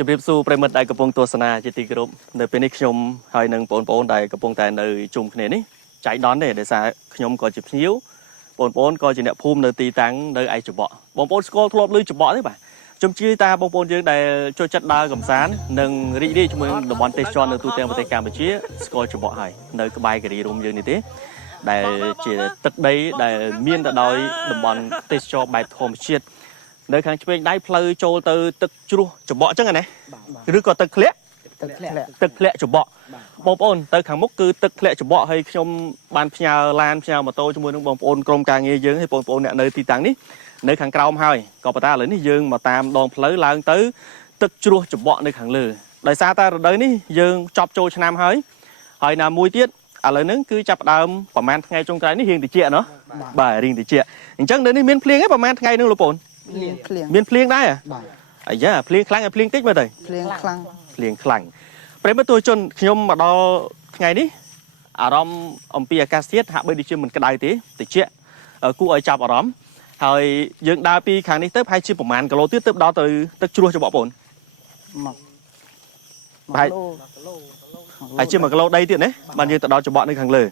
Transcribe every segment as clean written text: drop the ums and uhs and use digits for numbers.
จะเรียบสู้ประมิดได้กระปงตัวสนาจิตติกรุบในเป็นนิคมหอยหนึ่งปนได้กระปงแต่ในจุ่มขนาดนี้ใจดอนเนี่ยเดี๋ยวสายขยมก็จะพิ้วปนก็จะเนี่ยภูมิในตีตังในไอจุบบ่ปนสกอลทลบลือจุบบ่ได้ป่ะจุ่มชี้ตาปนยังได้ช่วยจัดดาวกับสารหนึ่งรีดีช่วยเดบอลเตชอนในตัวเต็มประเทศการไปชี้สกอลจุบบ่ให้ในกระบายกระดีรุมยังนี่ทีได้chỉตึกđấyได้เมียนแต่โดยเดบอลเตชอนแบบทอมเชียดในครั้งที่เป็นได้เพลย์โจลtừตึกจุจุบ่จังไงเนี่ยหรือก็ตึกเละตึกเละจุบ่บองปอนตึกขังมุกคือตึกเละจุบ่ให้ชมบานพญาลานพญามาโตจมูกน้องบองปอนกรมการเงี้ยยืงให้ปอนเนี่ยในตีตังนี้ในขังกราวมาให้ก็ปะตาเลยนี่ยืงมาตามดองเพลย์ลางtớiตึกจุบ่ในขังเลยได้ซาตาเลยนี่ยืงจับโจชนามให้ให้นำมวยtiếtอะไรนึงคือจับดาวประมาณไงจงใจนี่เฮียงติเจียเนาะบ่ายเรียงติเจียอย่างจังเดี๋ยวนี้มีเพลียงให้ประมาณไงนึงลูกปอนมีเพลียงได้อะไอ้ย่าเพลียงครั้งเพลียงติ๊กมาเลยเพลียงครั้งเป็นประตูจนขยมมาดอไงนี่อารมณ์อมปีอากาศเทียดหาไปดิชื่อมันกระไดตีติเจียกูไอจับอารมณ์หอยยังดาวปีครั้งนี้เติบให้ชื่อประมาณกะโลเติบดาวtừตึกชัวจะบอกปอนไอชื่อมันกะโลได้ตีเนี่ยมันยังแต่ดาวจะบอกในครั้งเลย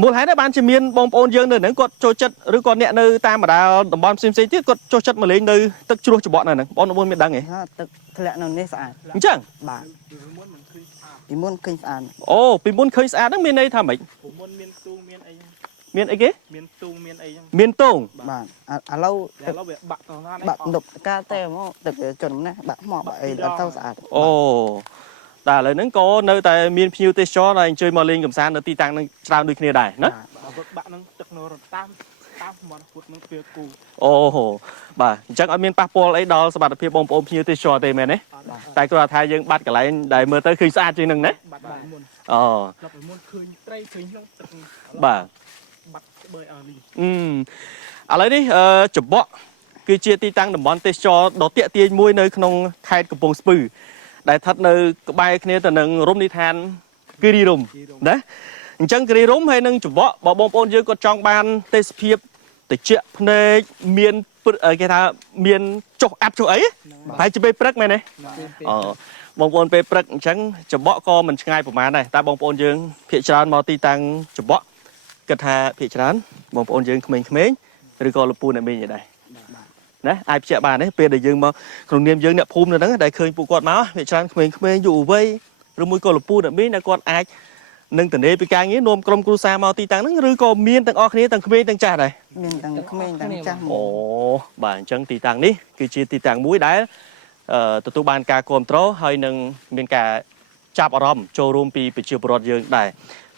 มูลหายในบ้านจะมีบองโอนเยอะเลยนึงกดโจจัดหรือกดเนี่ยในตามมาดาวบอลซิมซีที่กดโจจัดมาเลยในตึกชัวจะบอกนั่นนึงบอลบอลมีดังไงตึกทะเลนั่นนี่สะอาดจังบ้านปีมุนเคยสะอาดโอ้ปีมุนเคยสะอาดนั่งมีในทำไมปีมุนเมียนตูเมียนไอ้มีนไอ้เก๋เมียนตูเมียนไอ้มีนตงบ้านเราแบบบักตอนนั้นบักดกกาเต้หม้อตึกจนนะบักหม้อบักไอ้เต้าสะอาดโอ้แต่เลยนั่งก็ในแต่มีนพิวเตชออะไรเจอมาเล่นกับซานในตีตังในชาวดูคเนได้นะบักนั่งตึกโนรตามมันพุดนั่งเปียกูโอ้โหบ่าจังเอามีนปะปอลไอ้ดอสบัดเพียบอมปอมพิวเตชอเต็มเลยเนี่ยแต่ก็ไทยยังบัดกับไรได้เมื่อเตอร์คือสะอาดจริงหนึ่งเนี่ยอ๋อเราไปมุนคืนไตรคืนนั่งตึกบ่าบักเบย์อะไรอะไรนี่จุบบ่คือเชียตีตังดับบอลเตชอดอเตี้ยเตี้ยมวยในขนมไข่กระปงสปืได้ทัดในใบเนี่ยแต่หนึ่งร่มนิทานกีรีร่มนะจังกีรีร่มให้หนึ่งจุบบ่บองปอนเยอะก็จองบานเตสเพียบแต่เจ้าในเมียนแกท่าเมียนจกอับจกไอ้ไปจะไปปรักไหมเนี่ยบองปอนไปปรักจังจุบบ่ก็มันง่ายประมาณไหนแต่บองปอนยังเพียรชานมาตีตังจุบบ่กระทาเพียรชานบองปอนยังเขมงหรือก็ลูปูนอะไรอย่างไรนะไอ้เจ้าบ้านเนี่ยเป็นได้ยังมาขนมเนียมยังเนี่ยภูมิเลยนะได้เคยปลูกกอดมาเพียรชานเขมงอยู่ไว้หรือมือก็ลูปูนอะไรนะกอดไอ้หนึ่งแต่เนี่ยไปการงี้นวมกลมกรูซามาตีตังนั่งหรือก็เมียนตังออกนี้ตังเขมงตังจ่าเลยเมียนตังเขมงตังจ่าโอ้บ้านจังตีตังนี่คือชีตีตังมุ้ยได้ตัวบ้านกาโกมโตรให้หนึ่งเป็นกาจับอารมณ์โจรูมปีไปเชื่อปลอดยังได้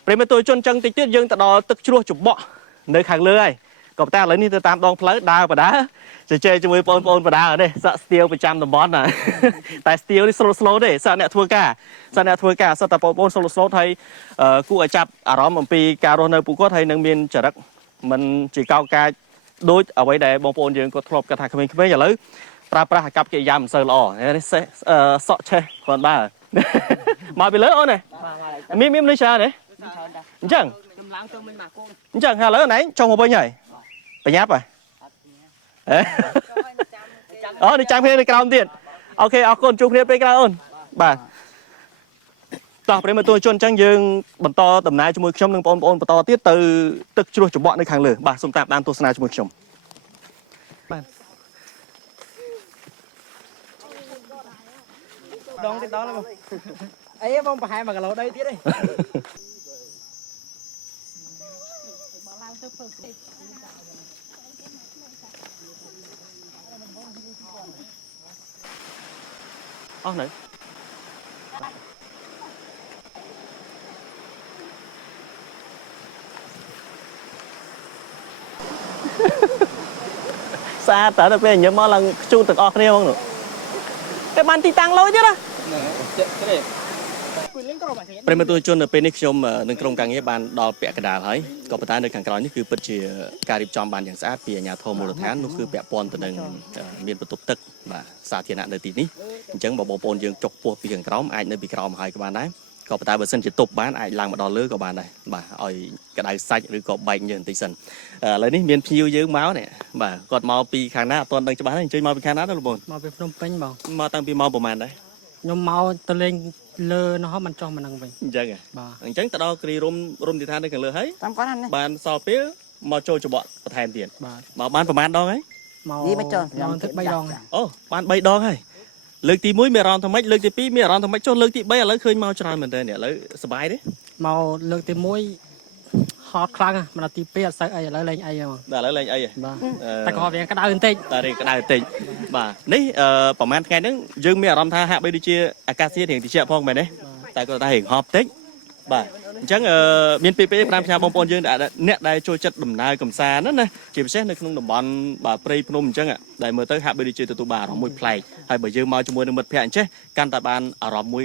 เป็นตัวจนจังติดยังแต่ดอตึกชัวจุบบ่ในขังเลยก็ตาเลยนี่จะตามดองเพลดาวปะดาจะเจอจะมือปนปะดาเด้สสตีลไปจำตัวบอสน่ะแต่สตีลนี่สโลว์เด้สเนี่ยทัวร์กาสแต่ปนสโลว์ไทยกูจับอารมณ์มันปีการโรนปูก็ไทยนังเมียนจะรักมันจีเกากาโดยเอาไว้ได้บองปนยังก็ทลบกระถางขมิ้นอย่าเลยปลากับเกี่ยยำเซอร์ล่อเนี่ยสเชคนบ้ามาไปเลยโอ้เนี่ยมีไม่ใช่เนี่ยจังจังฮะเลยไหนtrong một bên nhảyไปยับอ่ะđi trang phê đi cao tiền ok เอาคนจุกเรียบไปกลางอ้นบ่าต่อไปมาตัวจนจังยังบรรทอตำนายจมูกชมหนึ่งปอนบรรทอที่từตึกจุดจุบในขังเลยบ่าสมตามตามตัวสนาจมูกชมดองcái đó là ấy bông phải mà cái lỗ đây tiếp đi này xa tới được về nhớ mò lần chu từng ọt nêu không nữa cái bàn thì tăng lối chứ đóเป็นตัวจนเป็นนิคมหนึ่งกรงการเงี้ยบานดอเปียกระดาษให้ก็ประธานในขังกรอยนี่คือเป็นการริบจอมบานอย่างสะอาดเปียญาโทมูลฐานนั่นคือเปียปอนตัวหนึ่งมีประตูตึกแบบสาธารณะในตีนี้จังบอกปอนยังจกปวดปีขังกรอมไอ้ในปีกรอมหายกับบ้านได้ก็ประธานเบอร์เซนจะตบบ้านไอ้ลางมาดอเลือกกับบ้านได้บ่าอ้อยกระดาษใสหรือก็ใบยังตีสันเลยนี่มีนพิวเยอะม้าเนี่ยบ่ากอดมาปีขังหน้าตอนตั้งจะบ้านนี่จะมาปีขังหน้าได้หรือเปล่ามาเป็นพนมเปญบ่มาตั้งปีมาประมาณได้ ខ្ញុំមកទៅលេងលើនោះมันចុះមិននឹងវិញ អញ្ចឹង បាទ អញ្ចឹងទៅដល់គ្រីរុំរុំទីឋាននៅខាងលើហើយ តាមគាត់ណា បានសល់ពេលមកចូលច្បក់បន្ថែមទៀត បាទ មកបានប្រហែលដងហើយ មក យីមកចុះ ខ្ញុំទឹក3ដង អូបាន3ដងហើយលើកទី1មានអារម្មណ៍ថាម៉េចលើកទី2មានអារម្មណ៍ថាម៉េចចុះលើកទី3ឥឡូវឃើញមកច្រើនមែនតើនេះឥឡូវសប្បាយទេ មកលើកទី1ហត់ខ្លាំងមិនដល់ទី2អត់សូវអីឥឡូវលេងអីហ្មង បាទឥឡូវលេងអីហ៎ បាទតែក៏វាក្តៅបន្តិច តារីក្តៅបន្តិចបាទនេះប្រហែលថ្ងៃហ្នឹងយើងមានអារម្មណ៍ថាហាក់បីដូចជាអាកាសធាតុរៀងត្រជាក់ផងមែនទេតែគាត់ថារៀងហប់បន្តិចបាទអញ្ចឹងមានពី5ផ្សាយបងប្អូនយើងអ្នកដែលចូលចិត្តដំណើរកំសាន្តណាជាពិសេសនៅក្នុងតំបន់បាទព្រៃភ្នំអញ្ចឹងដែលមើលទៅហាក់បីដូចជាទទួលបានអារម្មណ៍មួយប្លែកហើយបើយើងមកជាមួយនឹងមិត្តភ័ក្តិអញ្ចេះកាន់តែបានអារម្មណ៍មួយ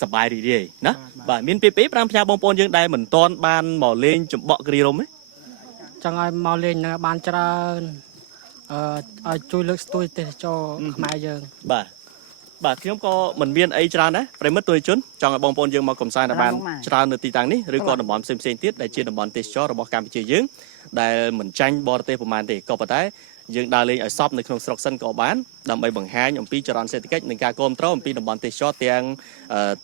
សប្បាយរីករាយណាបាទមានពី5ផ្សាយបងប្អូនយើងដែលមិនទាន់បានមកលេងចំបក់គ្រីរុំទេ ចង់ឲ្យមកលេងនៅបានច្រើនឲ្យជួយលើកស្ទួយទេសចរខ្មែរយើង បាទខ្ញុំក៏មិនមានអីច្រើនដែរប្រិមិត្តទូរជនចង់ឲ្យបងប្អូនយើងមកកំសាន្តបានច្រើននៅទីតាំងនេះឬក៏តំបន់ផ្សេងៗទៀតដែលជាតំបន់ទេសចររបស់កម្ពុជាយើងដែលមិនចាញ់បរទេសប្រហែលទេក៏ប៉ុន្តែយើងដើរលេងឲ្យសពនៅក្នុងស្រុកសិនក៏បានដើម្បីបង្ហាញអំពីចរន្តសេដ្ឋកិច្ចនិងការគ្រប់គ្រងអំពីតំបន់ទេសចរទាំង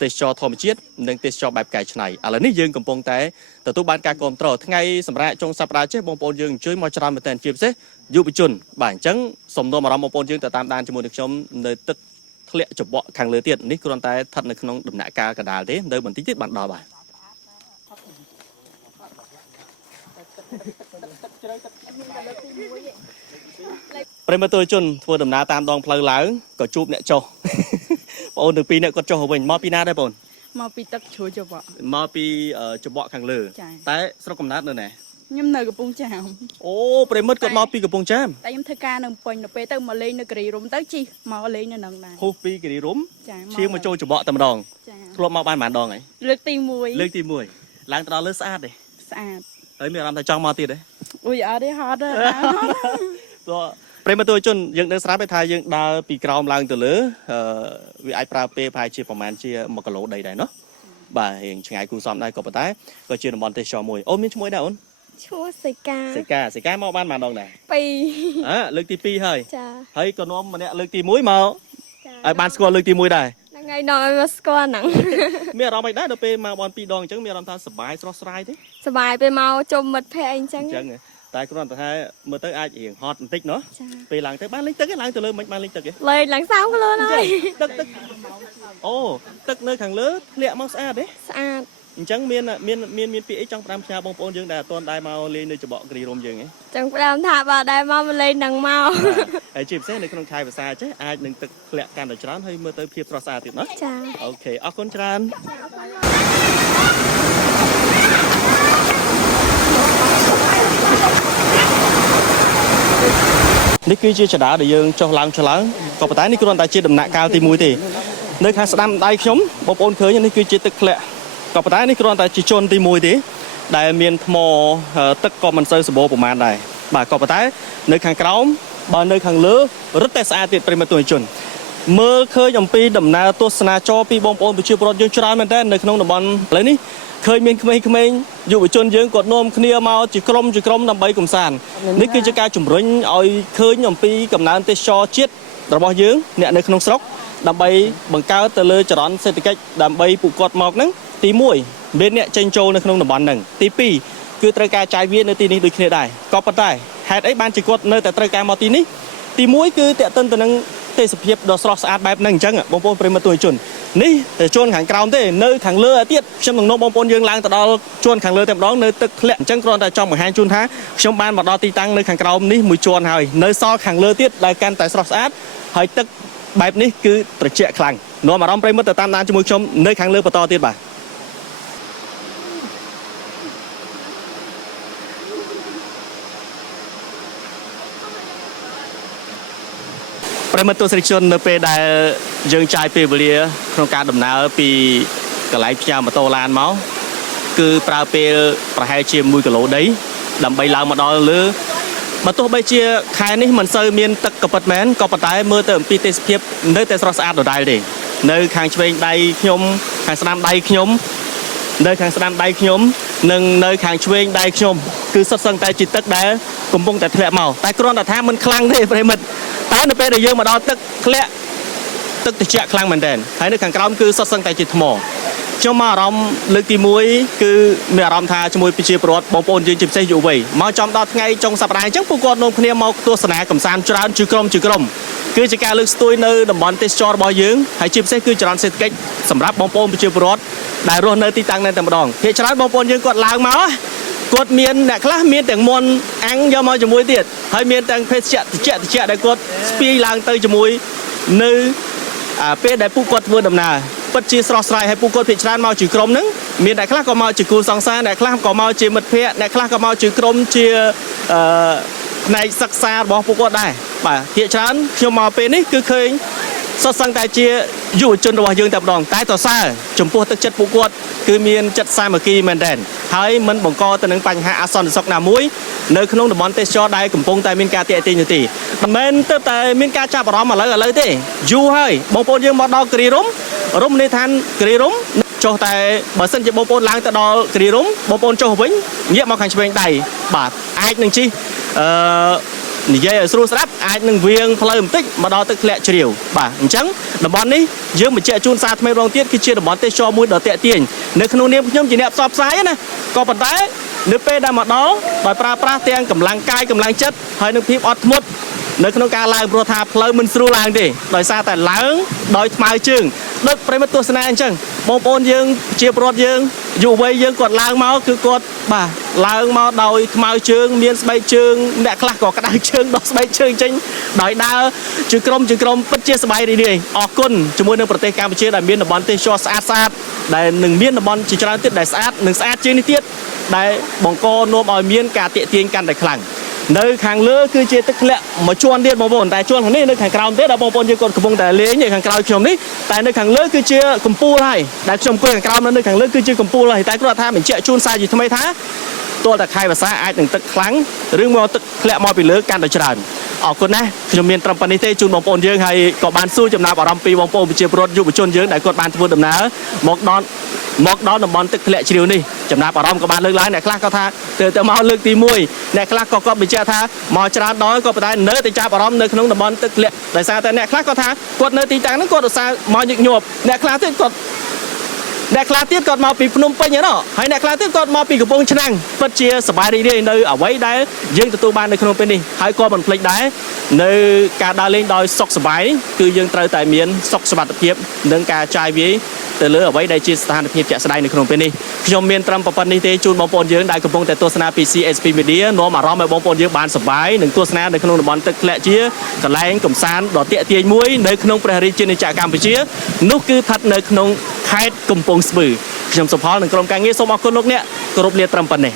ទេសចរធម្មជាតិនិងទេសចរបែបកែច្នៃឥឡូវនេះយើងកំពុងតែទទួលបានការគ្រប់គ្រងថ្ងៃសម្រាប់ចុងសប្តាហ៍ចេះបងប្អូនយើងអញ្ជើញមកច្រើនមែនទែនជាពិសេសយុវជនបាទអញ្ចឹងសូមនាំអារម្មណ៍បងប្អូនយើងទៅតាមដានជាមួយនឹងខ្ញុំនៅទឹកធ្លាក់ច្បក់ខាងលើទៀតនេះគ្រាន់តែស្ថិតនៅក្នុងដំណាក់កាលកណ្ដាលទេនៅបន្តិចទៀតបានដល់បាទប្រិមត្តទូរជនធ្វើដំណើរតាមដងផ្លូវឡើងក៏ជួបអ្នកចុះ បងអូនទាំងពីរអ្នកគាត់ចុះវិញមកពីណាដែរបង មកពីទឹកជ្រួយច្បក់ មកពីច្បក់ខាងលើ ចា៎ តែស្រុកកំណើតនៅណា ខ្ញុំនៅកំពង់ចាម អូប្រិមត្តគាត់មកពីកំពង់ចាម តែខ្ញុំធ្វើការនៅពេញទៅពេលទៅមកលេងនៅការីរុំទៅជិះមកលេងនៅនឹងដែរ ហូសពីគិរីរុំ ចា ឈៀងមកចូលច្បក់តែម្ដង ចា ធ្លាប់មកបានប៉ុន្មានដងហើយ លើកទី1 លើកទី1ឡើងទៅដល់លើស្អាតទេ ស្អាត ហើយមានអារម្មណ៍ថាចង់មកទៀតទេ អ៊ុយអត់ទេហត់ទេ ព្រោះប្រិមត្តទូរជនយើងដឹងស្រាប់ទេថាយើងដើរពីក្រោមឡើងទៅលើវាអាចប្រើពេលប្រហែលជាប្រហែលជា1គីឡូដីដែរเนาะបាទរៀងឆ្ងាយគូសំដែរក៏ប៉ុន្តែក៏ជាតំបន់ទេសចរមួយអូនមានឈ្មោះដែរអូន ឈ្មោះសេកា សេកាមកបានប៉ុន្មានដងដែរ 2 លើកទី2ហើយ ចា ហើយក៏នាំម្នាក់លើកទី1មក ចា ឲ្យបានស្គាល់លើកទី1ដែរ ហ្នឹងហើយដល់ឲ្យមកស្គាល់ហ្នឹង មានអារម្មណ៍អីដែរដល់ពេលមកបាន2ដងអញ្ចឹងមានអារម្មណ៍ថាសប្បាយស្រស់ស្រាយទេ សប្បាយពេលមកជុំមិត្តភ័ក្តិអីអញ្ចឹង អញ្ចឹងតែគ្រាន់តែថាមើលទៅអាចរៀងហត់បន្តិចเนาะ ចា ពេលឡើងទៅបានលេងទឹកឯងឡើងទៅលើមិនបានលេងទឹកឯង លេងឡើង30គីឡូហើយ ទឹកអូទឹកនៅខាងលើធ្លាក់មកស្អាតទេ ស្អាត អញ្ចឹងមានពាក្យអីចង់ផ្ដាំផ្ញើបងប្អូនយើងដែលអត់ទាន់ដែរមកលេងនៅច្បក់គ្រីរុំយើងឯង ចឹងផ្ដើមថាបើដែរមកលេងនឹងមក ហើយជាពិសេសនៅក្នុងខែភាសាចេះអាចនឹងទឹកធ្លាក់កាន់តែច្រើនហើយមើលទៅភាពស្រស់ស្អាតទៀតណា ចា អូខេអរគុណច្រើននេះគឺជាចដាដែលយើងចុះឡើងឆ្លើងក៏ប៉ុន្តែនេះគ្រាន់តែជាដំណាក់កាលទី1ទេនៅខាងស្ដាំដៃខ្ញុំបងប្អូនឃើញនេះគឺជាទឹកធ្លាក់ក៏ប៉ុន្តែនេះគ្រាន់តែជាជន់ទី1ទេដែលមានថ្មទឹកក៏មិនសូវសម្បូរប្រមាណដែរបាទក៏ប៉ុន្តែនៅខាងក្រោមបើនៅខាងលើរឹតតែស្អាតទៀតប្រិមត្តទូរជនមើលឃើញអំពីដំណើរទស្សនាចរពីបងប្អូនប្រជាពលរដ្ឋយើងច្រើនមែនតើនៅក្នុងតំបន់ឥឡូវនេះឃើញមានក្មេងៗយុវជនយើងគាត់នាំគ្នាមកជាក្រុមដើម្បីកំសាន្តនេះគឺជាការជំរុញឲ្យឃើញអំពីកំណើនទេសចរជាតិរបស់យើងអ្នកនៅក្នុងស្រុកដើម្បីបង្កើតទៅលើចរន្តសេដ្ឋកិច្ចដើម្បីពួកគាត់មកហ្នឹងទី1មានអ្នកចេញចូលនៅក្នុងតំបន់ហ្នឹងទី2គឺត្រូវការចាយវានៅទីនេះដូចគ្នាដែរក៏ប៉ុន្តែហេតុអីបានជាគាត់នៅតែត្រូវការមកទីនេះទី1គឺតេតិនទៅនឹងទេសភាពដ៏ស្រស់ស្អាតបែបហ្នឹងអញ្ចឹងបងប្អូនប្រិមត្តទូរជននេះតែជួនខាងក្រោមទេនៅខាងលើទៀតខ្ញុំនឹងនាំបងប្អូនយើងឡើងទៅដល់ជួនខាងលើតែម្ដងនៅទឹកធ្លាក់អញ្ចឹងគ្រាន់តែចង់បង្ហាញជូនថាខ្ញុំបានមកដល់ទីតាំងនៅខាងក្រោមនេះមួយជួនហើយនៅសល់ខាងលើទៀតដែលកាន់តែស្រស់ស្អាតហើយទឹកបែបនេះគឺត្រជាក់ខ្លាំងនាំអារម្មណ៍ប្រិមត្តទៅតាមដានជាមួយខ្ញុំនៅខាងលើបន្តទៀតបាទប្រិមត្តទស្សនិកជននៅពេលដែលយើងចាយពេលវេលាក្នុងការដំណើរពីកន្លែងផ្ញើម៉ូតូឡានមកគឺប្រើពេលប្រហែលជា1គីឡូដីដើម្បីឡើងមកដល់លើបើទោះបីជាខែនេះមិនសូវមានទឹកកពិតមែនក៏ប៉ុន្តែមើលទៅអំពីទេសភាពនៅតែស្រស់ស្អាតដដែលទេនៅខាងឆ្វេងដៃខ្ញុំខាងស្ដាំដៃខ្ញុំនៅខាងស្ដាំដៃខ្ញុំនិងនៅខាងឆ្វេងដៃខ្ញុំគឺសុទ្ធសឹងតែជាទឹកដែលកំពុងតែធ្លាក់មកតែគ្រាន់តែថាមិនខ្លាំងទេប្រិមិត្តតែនៅពេលដែលយើងមកដល់ទឹកធ្លាក់ ទឹកត្រជាក់ខ្លាំងមែនទែនហើយនៅខាងក្រោមគឺសុទ្ធសឹងតែជាថ្មខ្ញុំមកអារម្មណ៍លើកទី1គឺមានអារម្មណ៍ថាជាមួយប្រជាពលរដ្ឋបងប្អូនយើងជាពិសេសយុវវ័យមកចំដល់ថ្ងៃចុងសប្តាហ៍អញ្ចឹងពួកគាត់នាំគ្នាមកទស្សនាកម្សាន្តច្រើនជាក្រុមគឺជាការលើកស្ទួយនៅតំបន់ទេសចររបស់យើងហើយជាពិសេសគឺចរន្តសេដ្ឋកិច្ចសម្រាប់បងប្អូនប្រជាពលរដ្ឋដែលរស់នៅទីតាំងនៅតែម្ដងភាគច្រើនបងប្អូនយើងគាត់ឡើងមកគាត់មានអ្នកខ្លះមានទាំងមុនអាំងយកមកជាមួយទៀតហើយមានទាំងភេសជ្ជៈត្រជាក់ដែលគាត់ស្ពាយឡើងទៅជាមួយនៅពេលដែលពួកគាត់ធ្វើដំណើរពិតជាស្រស់ស្រាយហើយពួកគាត់ភាគច្រើនមកជាក្រុមហ្នឹងមានអ្នកខ្លះក៏មកជាគូសង្សារអ្នកខ្លះក៏មកជាមិត្តភ័ក្តិអ្នកខ្លះក៏មកជាក្រុមជាផ្នែកសិក្សារបស់ពួកគាត់ដែរបាទភាគច្រើនខ្ញុំមកពេលនេះគឺឃើញសុទ្ធសឹងតែជាយុវជនរបស់យើងតែម្ដងតែតសើចំពោះទឹកចិត្តពួកគាត់គឺមានចិត្តសាមគ្គីមែនទែនហើយមិនបង្កទៅនឹងបញ្ហាអសន្តិសុខណាមួយនៅក្នុងតំបន់ទេសចរដែលកំពុងតែមានការទាក់ទាញនោះទេមិនមែនទៅតែមានការចាប់អារម្មណ៍ឥឡូវទេយូរហើយបងប្អូនយើងមកដល់គិរីរម្យរមណីយដ្ឋានគិរីរម្យចុះតែបើសិនជាបងប្អូនឡើងទៅដល់គិរីរម្យបងប្អូនចុះវិញងាកមកខាងឆ្វេងដៃបាទអាចនឹងជិះនិយាយឲ្យស្រួលស្ដាប់អាចនឹងវៀងផ្លូវបន្តិចមកដល់ទឹកធ្លាក់ជ្រាវបាទអញ្ចឹងតំបន់នេះយើងបញ្ជាក់ជូនសារថ្មីម្ដងទៀតគឺជាតំបន់ទេសចរមួយដ៏ទាក់ទាញនៅក្នុងនាមខ្ញុំជាអ្នកផ្សព្វផ្សាយណាក៏ប៉ុន្តែនៅពេលដែលមកដល់ដោយប្រើប្រាស់ទាំងកម្លាំងកាយកម្លាំងចិត្តហើយនឹងភាពអត់ធ្មត់នៅក្នុងការឡើងព្រោះថាផ្លូវមិនស្រួលឡើងទេដោយសារតែឡើងដោយថ្មើរជើងដូចប្រិមិត្តទស្សនាអញ្ចឹងបងប្អូនយើងជាពលរដ្ឋយើងយុវវ័យយើងគាត់ឡើងមកគឺគាត់បាទឡើងមកដោយថ្មើរជើងមានស្បែកជើងអ្នកខ្លះក៏ក្តៅជើងដោះស្បែកជើងចេញដោយដើរជាក្រុមពិតជាសប្បាយរីករាយអរគុណជាមួយនឹងប្រទេសកម្ពុជាដែលមានតំបន់ទេសចរស្អាតដែលនឹងមានតំបន់ជាច្រើនទៀតដែលស្អាតនិងស្អាតជាងនេះទៀតដែលបង្កនាំឲ្យមានការទាក់ទាញកាន់តែខ្លាំងនៅខាងលើគឺជាទឹកធ្លាក់មួយជាន់ទៀតបងប្អូនតែជាន់ខាងនេះនៅខាងក្រោមទេដល់បងប្អូនយើងគាត់កំពុងតែលេងនៅខាងក្រោយខ្ញុំនេះតែនៅខាងលើគឺជាកំពូលហើយដែលខ្ញុំអង្គុយខាងក្រោមនៅខាងលើគឺជាកំពូលហើយតែគ្រាន់តែបញ្ជាក់ជូនសារជាថ្មីថាទោះតែខែភាសាអាចនឹងទឹកខ្លាំងឬមកទឹកធ្លាក់មកពីលើកាន់តែច្រើនអរគុណណាស់ខ្ញុំមានត្រឹមប៉ុណ្នេះទេជូនបងប្អូនយើងហើយក៏បានសួរចំណាប់អារម្មណ៍ពីបងប្អូនប្រជាពលរដ្ឋយុវជនយើងដែលគាត់បានធ្វើដំណើរមកដល់តំបន់ទឹកធ្លាក់ជ្រាវនេះចំណាប់អារម្មណ៍ក៏បានលើកឡើងអ្នកខ្លះក៏ថាទៅមកលើកទី1អ្នកខ្លះក៏គាត់បញ្ជាក់ថាមកច្រើនដល់ក៏ប៉ុន្តែនៅតែចាប់អារម្មណ៍នៅក្នុងតំបន់ទឹកធ្លាក់ដោយសារតែអ្នកខ្លះក៏ថាគាត់នៅទីតាំងហ្នឹងគាត់ឧស្សាហ៍មកញឹកញាប់អ្នកខ្លះទៀតគាត់មកពីភ្នំពេញហ្នឹងហើយអ្នកខ្លះទៀតគាត់មកពីកំពង់ឆ្នាំងពិតជាសប្បាយរីករាយនៅអ្វីដែលយើងទទួលបាននៅក្នុងពេលនេះហើយក៏មិនភ្លេចដែរនៅការដើរលេងដោយសុខសប្បាយគឺយើងត្រូវតែមានសុខសុវត្ថិភាពនិងការចាយវាយទៅលើអ្វីដែលជាស្ថានភាពជាក់ស្ដែងនៅក្នុងពេលនេះខ្ញុំមានត្រឹមប៉ុណ្្នេះទេជូនបងប្អូនយើងដែលកំពុងតែទស្សនាពី CSP Media នាំអារម្មណ៍ឲ្យបងប្អូនយើងបានសប្បាយនិងទស្សនានៅក្នុងតំបន់ទឹកធ្លាក់ជាកន្លែងកំសាន្តដ៏ទាក់ទាញមួយនៅក្នុងព្រះរាជាណាចក្រកម្ពុជានោះគឺស្ថិតនៅក្នុងខេត្តកំពង់ស្ពឺខ្ញុំសុផលនិងក្រុមការងារសូមអរគុណលោកអ្នកគោរពលាត្រឹមប៉ុណ្ណេះ